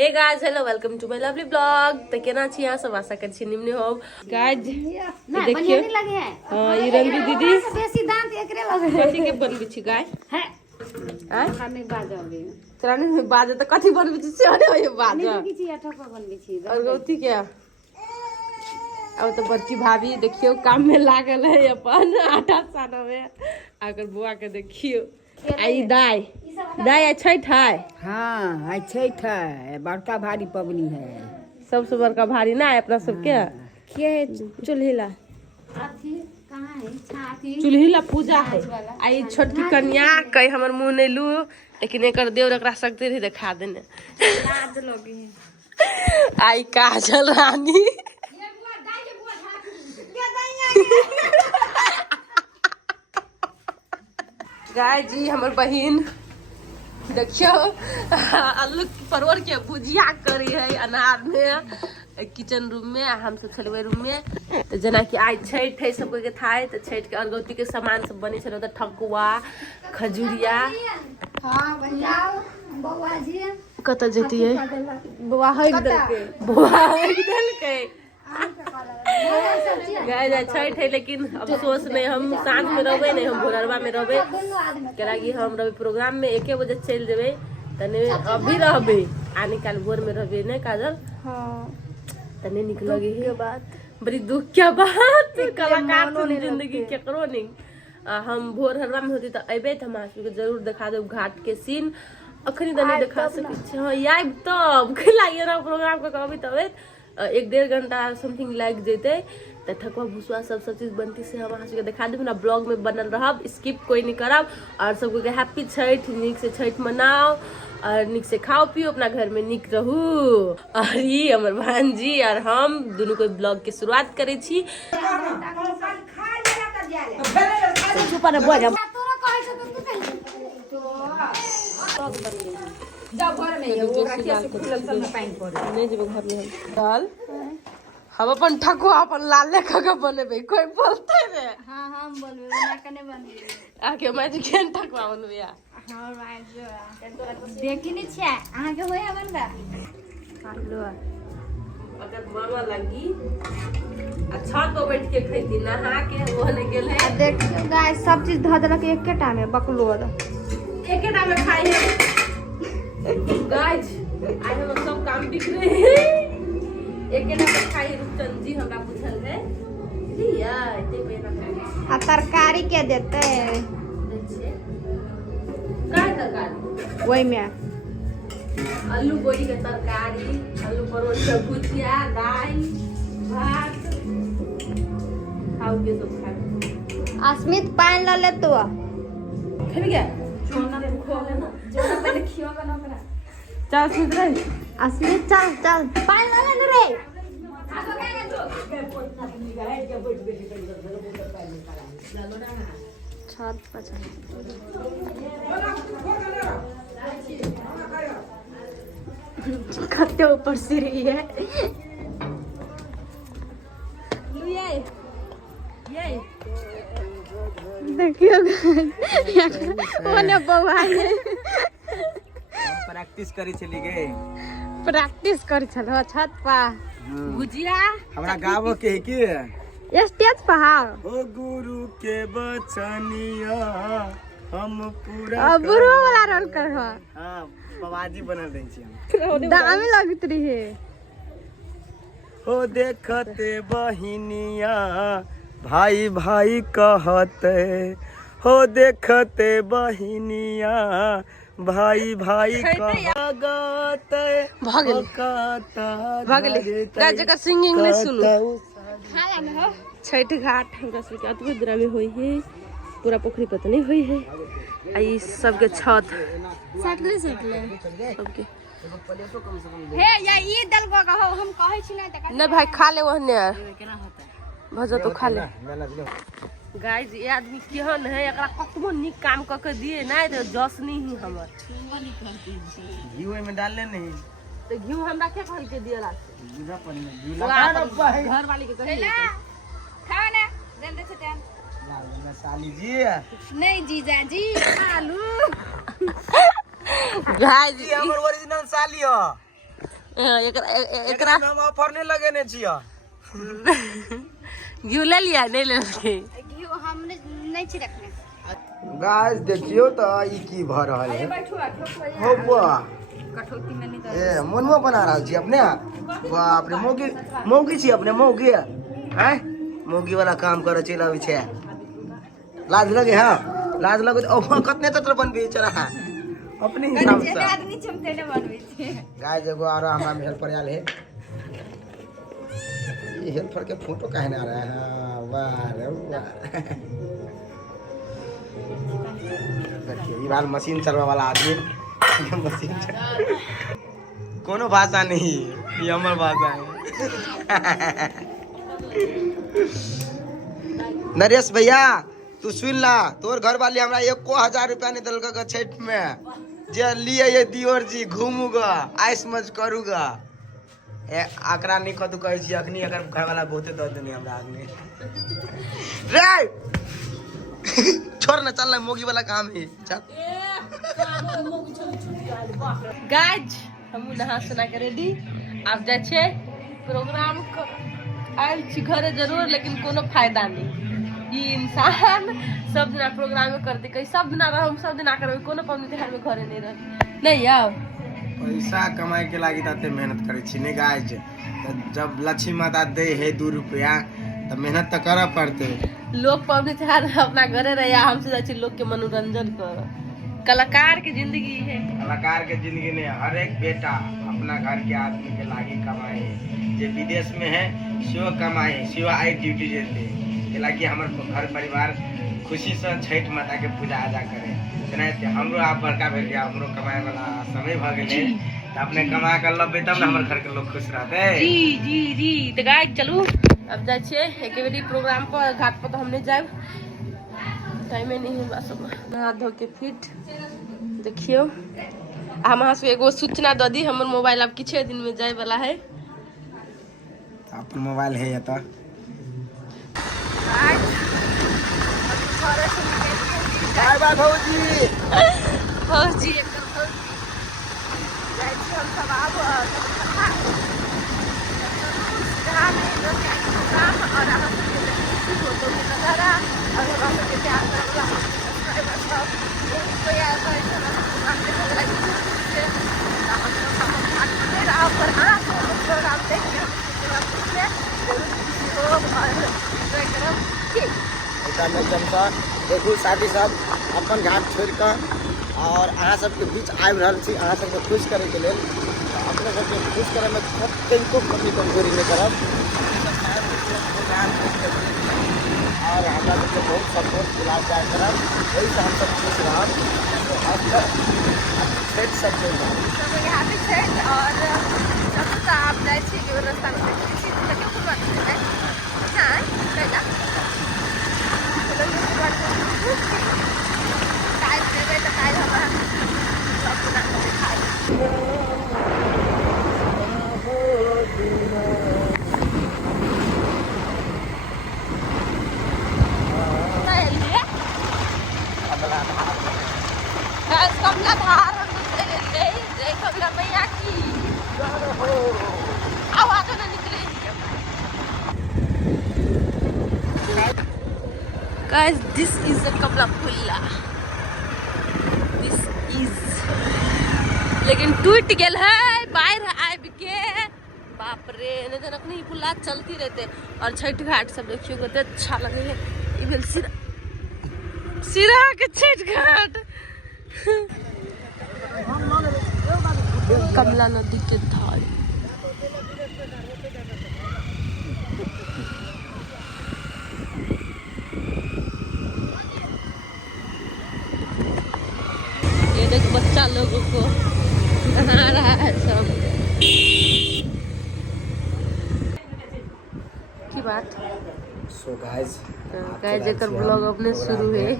Hey guys hello welcome to my lovely blog. तो केना छी यहाँ सब आशा कर छी निम्न हो गाइस। देखियो हां ई रंगी दीदी बेसी दांत एकरे लगे कथि के बनबी छी गाय है आ खाने बाजबे त्रानी में बाजे त कथि बनबी छी से ने होय बाज नहीं छी ठोका बनबी छी और गौती के अब तो बड़की भाभी देखियो काम में लागल है अपन आटा साना में अगर बुआ के देखियो आई दाई दाई छठ है। हाँ छठ है बड़का भारी पबनी है सबसे बड़का भारी ना है अपना सबके के चूल्हिला कहाँ है छाती चूल्हिला पूजा है। आई छोटकी कन्या कई हमर मुंह नहीं लू लेकिन एक देवर एकरा सकते रही दिखा देने लाज लगे आई काजल रानी गाय जी हमर बहिन देखियो आलू परवल के भुजिया करी है अनार में किचन रूम में हम सब छलवे रूम में। तो जना कि आज छठ है सबको के थाय तो छठ के अरगौती के सामान सब बने छलो त ठकुआ खजूरिया। हां भैया बौआ जी कत जेती है बुआ हक देल के गाय छठ है लेकिन अफसोस नहीं हम साँझ में रहबे नहीं हम भोररवा में रहबे कि हम रहबे प्रोग्राम में 1 बजे चल जेबे तने अभी रहबे आने काल भोर में रहबे नहीं काजल। हां तने निक लगे है बात बड़ी दुख क्या बात कलाकार तो जिंदगी केकरो नहीं हम भोर हरवा में होती तो अबे त हम के जरूर दिखा देब घाट के सीन अखनी तो नहीं दिखा सकै छी। हां आइब तब खिलाइए ना प्रोग्राम के कहबी तबे 1-1.5 घंटा समथिंग लग जेते तो ठकुआ भुसुआ सब चीज बनती से हम के दिखा देब ना ब्लॉग में बनल रहब स्किप कोई नहीं करब और सबको के हैप्पी छठ निक से छठ मनाओ और निक से खाओ पियो अपना घर में निक रहू। और ये हमर भांजी और हम दोनों को ब्लॉग के शुरुआत करे छी। ऊपर बोल जा घर में ओकरा के खुलल सब में पानी पड़े नहीं जेबे घर में दाल हम अपन ठकुआ अपन लाल लेखा के बनेबे कोई बोलते रे। हां हम बोलबे ना कने बनबे आके मैं जी केन ठकुआ बनबिया हां राइट देखि नहीं छै अहाँ के होय बनबा हेलो अगर मामा लगी अच्छा तो बैठ के खैती नहा के वो ने गेल है। देखियो गाइस सब चीज ध देलक एकेटा में बकलोर एकेटा में खाई है गाइस आज हम सब काम बिक रहे हैं एकेटा में खाई रुचन जी हमरा पूछल है लिया एते बेना खाई आ तरकारी के देते का तरकारी ओइ में आलू बोरी के तरकारी आलू परवल के भुजिया दाल भात खाओ के सब खा अस्मित पान ल ले तो खेबी क्या जोना रे खो है ना जोना पहले खियो का ना करा चल सुध रे अस्मित चल चल पान ल ले रे आगो का जो के पोतना नी गए के बैठ बेटी छत पर खट्टे ऊपर सीढ़ी है ये देखियो ओने बौआ है प्रैक्टिस करी चली गए प्रैक्टिस कर छलो छत पर भुजिया हमरा गावो के की स्टेज पर हां ओ गुरु के बचनिया हम पूरा अब बुरो वाला रोल कर हो हां बाबाजी बनल रही छी हम दामी लगत रही है हो देखते बहिनिया भाई भाई कहते हो देखते बहिनिया भाई भाई कहते भागले गाज का सिंगिंग में सुनो खाला में हो छठ घाट हमरा सबके अतबे दूरा में होई है पूरा पोखरी पर नहीं होई है आई सबके छत सटले सबके हे या ई दल को कहो हम कहै छी नहीं भाई खा ले वहने केना होता भजो तो खा ले गाइस ये आदमी केहन है एकरा कतबो निक काम क के दिए ना तो जसनी ही हमर घी में डालले नहीं तो घी हमरा के कहल के दियला दूधा पानी में दूला घर वाली के कहिए खा ना जल्दी से टाइम ना साली जी नहीं जीजा जी आलू गाइस ये हमर ओरिजिनल साली हो एकरा हम ऑफर नहीं लगेने छिया। घी ले लिया नहीं ले के घी हमने नहीं छिड़कने। गाइस देखियो तो ई की भ रहल है। हो वाह कठौती में नहीं ए मनवा बना रहल छी अपने। बाप रे मौगी छी अपने मौगी हैं मौगी वाला काम करे चल आबै छै। लाज लगे हां लाज लगे ओ कतने तत्र बनबे चरा अपने हिसाब से आदमी चमते ने बनबै छै। गाइस एगो और हमरा में हेल्पर आयल है। ये हेल्पर के फोटो काहे ना आ रहा है। हां वाह रे वाह देखिए ये वाला मशीन चलवा वाला आदमी मशीन कोनो भाषा नहीं ये हमर भाषा है। नरेश भैया तू सुन ला तोर घर वाली हमरा 1000 रुपया नहीं दलका छठ में जे लिए ये दियोर जी घूमूगा आइस मज करूगा ए आकरा नहीं कतु कहै छी अखनी अगर घर वाला बहुते दर्द नहीं हमरा आदमी रे छोड़ ना चल ना मोगी वाला काम है चल। गाइज हम नहा सुना के रेडी अब जाय छै प्रोग्राम आयल छी घरे जरूर लेकिन कोनो फायदा नहीं। ई इंसान सब दिना प्रोग्राम करते कहीं सब दिना रहम सब दिना करबे कोनो पावनी त्योहार में घरे नहीं रह नहीं आओ पैसा कमाए के लागी ताते मेहनत करे छी ने गाइज। तो जब लक्ष्मी माता दे है 2 रुपया तो मेहनत तो करऽ पड़ते। लोग पावनी त्योहार अपना घरे रहे हम से जाए लोग के मनोरंजन कर कलाकार की जिंदगी है। कलाकार के जिंदगी में हर एक बेटा अपना घर के आदमी के लागी कमाए जे विदेश में है सेहो कमाए सेहो आई ड्यूटी देते कि हमारे घर परिवार खुशी से छठ माता के पूजा आजा करे तेनाहिते हमरो आप बड़का भेल गया हमरो कमाए वाला समय भ गेले तो अपने कमा कर लबे तब ना हमारे घर के लोग खुश रहते। जी जी जी तो गाइस चलू अब जाए छे एक बेरी प्रोग्राम पर घाट पर तो हमने जाए टाइम नहीं है बस नहा धो के फिट देखियो हम अहाँ से एगो सूचना द दी हमर मोबाइल अब किछे दिन में जाए वाला है। अपन मोबाइल है या तो बाय बाय भौजी फौजी एकदम फौजी जाए छी हम सब आब जहाँ में लोग के प्रोग्राम और अहाँ सबके फोटो के नजारा और अहाँ सबके प्यार वाला सब्सक्राइबर सब कोई ऐसा ऐसा प्रोग्राम के लगी से हम सब घाट पर आप पर हां प्रोग्राम देख के जरूर और एंजॉय करब ठीक ऐसा में जनता देखू शादी सब अपन घाट छोड़ कर और अहाँ सबके बीच आबि रहल छी अहाँ सबके खुश करे के लेल अपने सबके खुश करे में कनिको कमी कमजोरी नहीं करब और हमरा सबके बहुत सपोर्ट दिलाल जाए करब वही से हम सब खुश रहब। छठ सब चल रहा सब यहाँ पे छठ और सब तो आप जाए छी कि रास्ता में किसी से क्यों कुछ बात है ना कैला टाइम देवे तो टाइम हमारा सब पूरा कर खाई कमला धार कमला मैया की आवाज ना निकले। Guys, this is the Kamla Pulla. This is लेकिन टूट गेल है बाहर आबि के बाप रे नहीं तो अपनी पुल्ला चलती रहते और छठ घाट सब देखियो कते अच्छा लगे है ई भेल सिरा के छठ घाट कमला नदी के धार ये देख बच्चा लोगों को नहा रहा है सब की बात। सो गाइस गाइस एकर ब्लॉग अपने शुरू है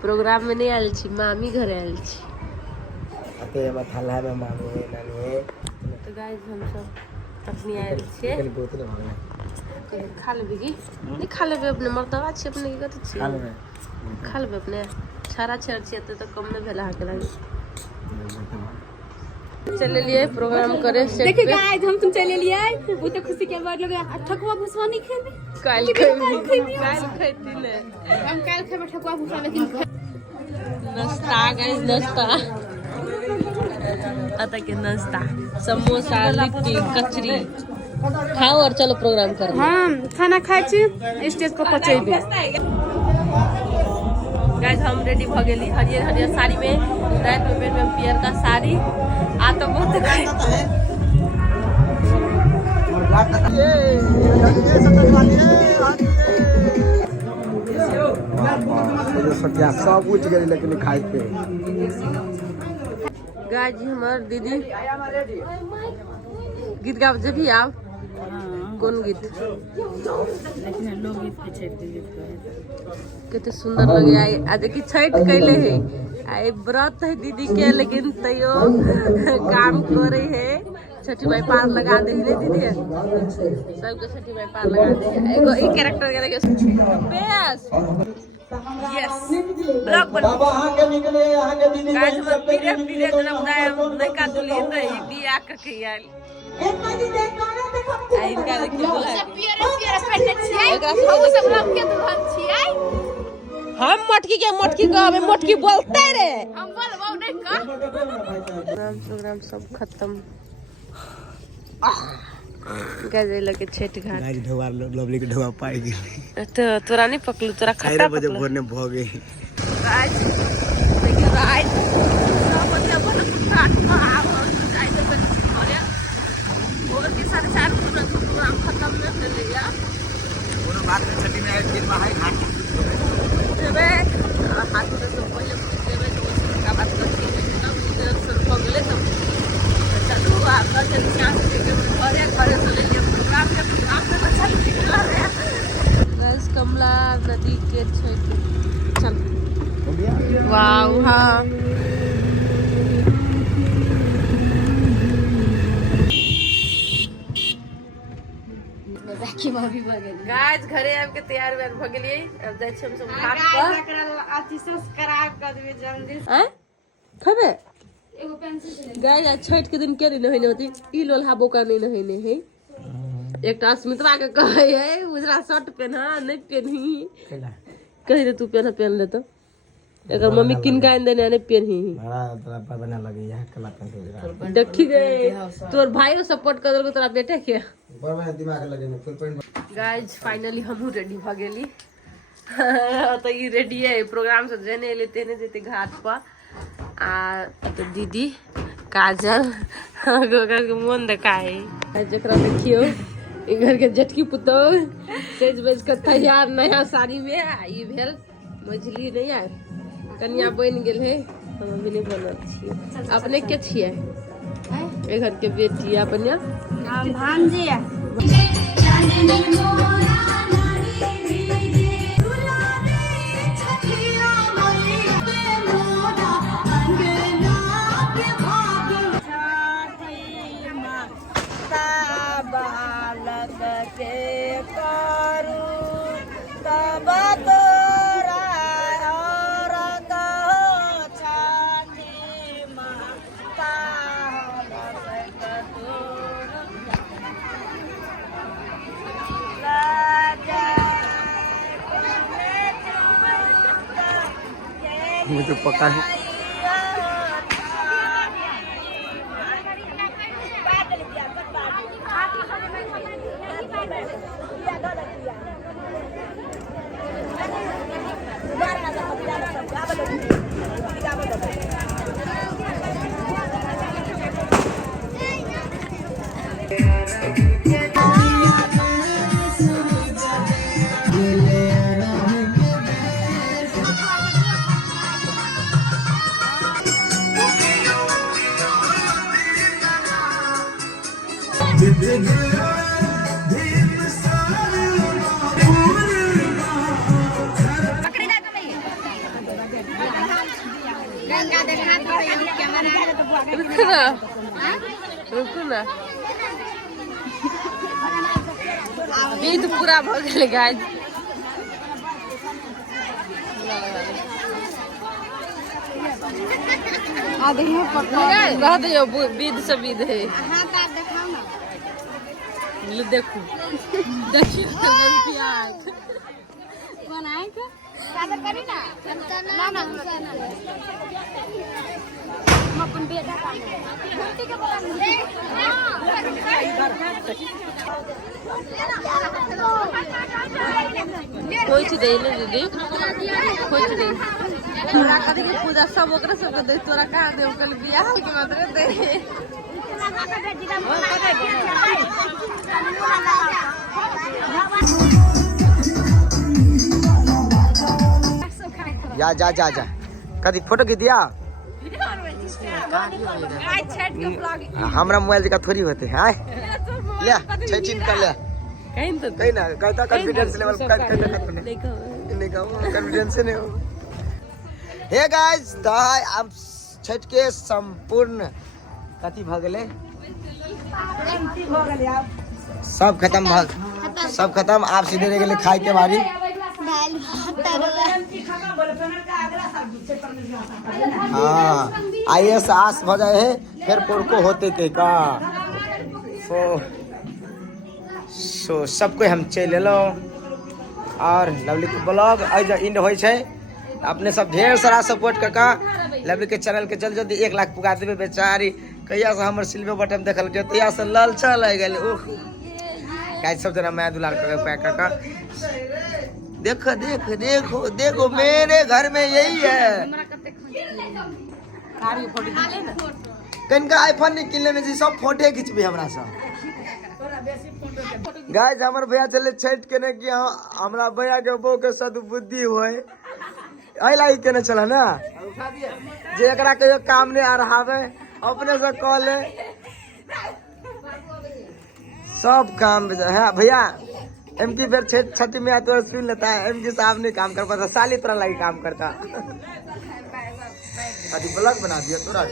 प्रोग्राम में नहीं आयल छी मामी घर आयल छी अते मथला में मामी नानी तो गाइस हम सब अपनी आयल छे कनी बोतल मांगले खा लेबे की नहीं खा लेबे अपने मर्दवा छी अपने की कत छी खा लेबे अपने छारा छेड़ छी तो कम में भेला के लागे चले लिए प्रोग्राम करे देखिए गाइस हम तुम चले लिए वो तो खुशी के बाद लोग ठकुआ भुसवा नहीं खेबे काल खैती ले हम काल खेबे ठकुआ भुसवा लेकिन नाश्ता गाइस नाश्ता आता के नाश्ता समोसा लिट्टी कचरी खाओ और चलो प्रोग्राम कर हां खाना खाइ छी स्टेज पर पहुंचेबे गाइस हम रेडी भ गेली हरियर हरियर साड़ी में रात में पहनबे पियर का साड़ी आ तो बहुत सब उठ गए लेकिन खाए पे गाइस हमार दीदी गीत गाब जे भी आप कौन गीत कितने सुंदर लगे आज की छठ कैले है आई व्रत है दीदी के लेकिन तैयो काम करे है छठी माई पार लगा दे है दीदी सबके छठी माई पार लगा दे एगो ई कैरेक्टर के बेस यस ब्लॉग बन गाइस हम पीरे पीरे जना बुदाय नका दुल्हन रही बियाह के आइल इनका देखिए पियर पहनले छियै हम सब लोग के दुल्हन छियै हम मोटकी के मोटकी कहबे मोटकी बोलते रे हम बोलबो नहीं का प्रोग्राम सब खत्म गजे लगे छठ घाट गाइस ढोवा लवली के ढोवा पाई गेली तो तोरा नहीं पकलू तोरा खट्टा बजे भोर ने भ गई गाइस देखिए गाइस मतलब घाट पर आव जाए तो बोले और के साथ चार प्रोग्राम खत्म न कर लिया कोनो बात में छठी में दिन में है घाट देबे हाथ में सब पहले देबे तो का बात करती है तब इधर सर पगले तब चलो आपका चल चांस के घरे घरे चले लिए प्रोग्राम के प्रोग्राम में बच्चा निकला है गाइस कमला नदी के छठ चल वाओ हां गाइस घरे आब के तैयार व्यार भ गेलिए अब जाय छी हम सब घाट पर अति सब्सक्राइब कर देबे जल्दी हैं खबे एगो पेंसिल गाइस आज छठ के दिन के दिन होइने होती ई लोल्हा बोका नहीं नहैने है एकटा स्मितवा के कहे है उजरा शर्ट पहना नहीं पहनही कहि दे तू पहन ले तो एकर मम्मी किनका आन देने नहीं पहनही बड़ा तोरा पर बना लगे यहां कला कर देखी गए तोर भाईओ सपोर्ट कर देलको तोरा बेटे के बड़ा दिमाग लगे ने फुल पॉइंट गाइस फाइनली हमहू रेडी भ गेली तो ये रेडी है प्रोग्राम से जेने लेते ने जेते घाट पर आ तो दीदी काजल गोगर के मन देखाए जकरा देखियो ई घर के जटकी पुतो सेज बेज के तैयार नया साड़ी में ई भेल मझली नहीं आए कन्या बन गेल है हम अभी नहीं बनल छियै अपने के छियै ए घर के बेटी अपने हम भांजे मुझे पता है रुको ना अभी तो पूरा भ गेल गाइस आधे में पकड़ रह दियो विध से विध है हां ता दिखाओ ना ले देखो देखिए बनाए का सादा करी ना ना हम अपन बेटा का घंटी के बता कोई चीज दे ले दीदी कोई चीज दे तोरा कथी के पूजा सब ओकरा सब के दे तोरा कहां दे कल बियाह के मात्र दे जा जा जा जा कदी फोटो की दिया हमरा मोबाइल का थोड़ी होते हैं ले छठिन कर ले कहीं ना कहता कॉन्फिडेंस लेवल नहीं कॉन्फिडेंस नहीं हो हे गाइस दाई आप छठ के संपूर्ण कथी भ गेले सब खत्म आप सीधे रह गेले खाए के बारी हाँ आइए आस भ जाए है फिर पोरको होते थे का सो सब कोई हम चल लो और लवली के ब्लॉग आज इंड हो अपने सब ढेर सारा सपोर्ट करका लवली के चैनल के जल्दी जल्दी 1 लाख पुगा देवे बेचारी कहिया से हमर सिल्वर बटन देखल के तहिया से ललचा लग गेल ओह गाइस सब जना मैं दुलार कर पैक करका देखो देखो देखो देखो मेरे घर में यही है कनका आईफोन निकलने में सब फोटो खिंचबे हमरा सब गाइस हमर भैया चले छठ के ने कि हमरा भैया के बो के सद्बुद्धि होय आई लाई के ने चला ना जे एकरा के काम नहीं आ रहा है अपने से कह ले सब काम है भैया एम की फिर छठी में आते सुन लेता है एम की साहब नहीं काम कर पाता साली तरह लाइक काम करता अभी ब्लॉग बना दिया तोरा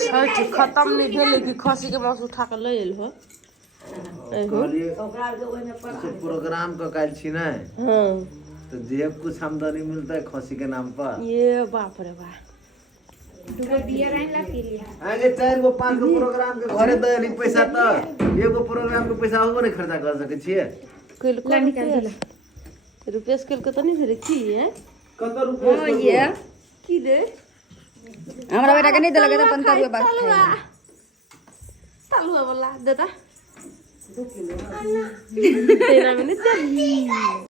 छठ खत्म नहीं भेले कि खसी के मांस उठा के ले एल हो प्रोग्राम को काल छी ना हां तो जे कुछ आमदनी मिलता है खसी के नाम पर ये बाप रे बाप आगे 4 गो 5 गो प्रोग्राम के घरे दे पैसा त एगो प्रोग्राम के पैसा होबो नहीं खर्चा कर सके छिए कल को निकाल रुपैस कल को तो नहीं भेले की है कत रुपया ये की दे हमरा बेटा के नहीं देलक त 15 रुपया बात तलुआ वाला देता 2 किलो तेरा में नहीं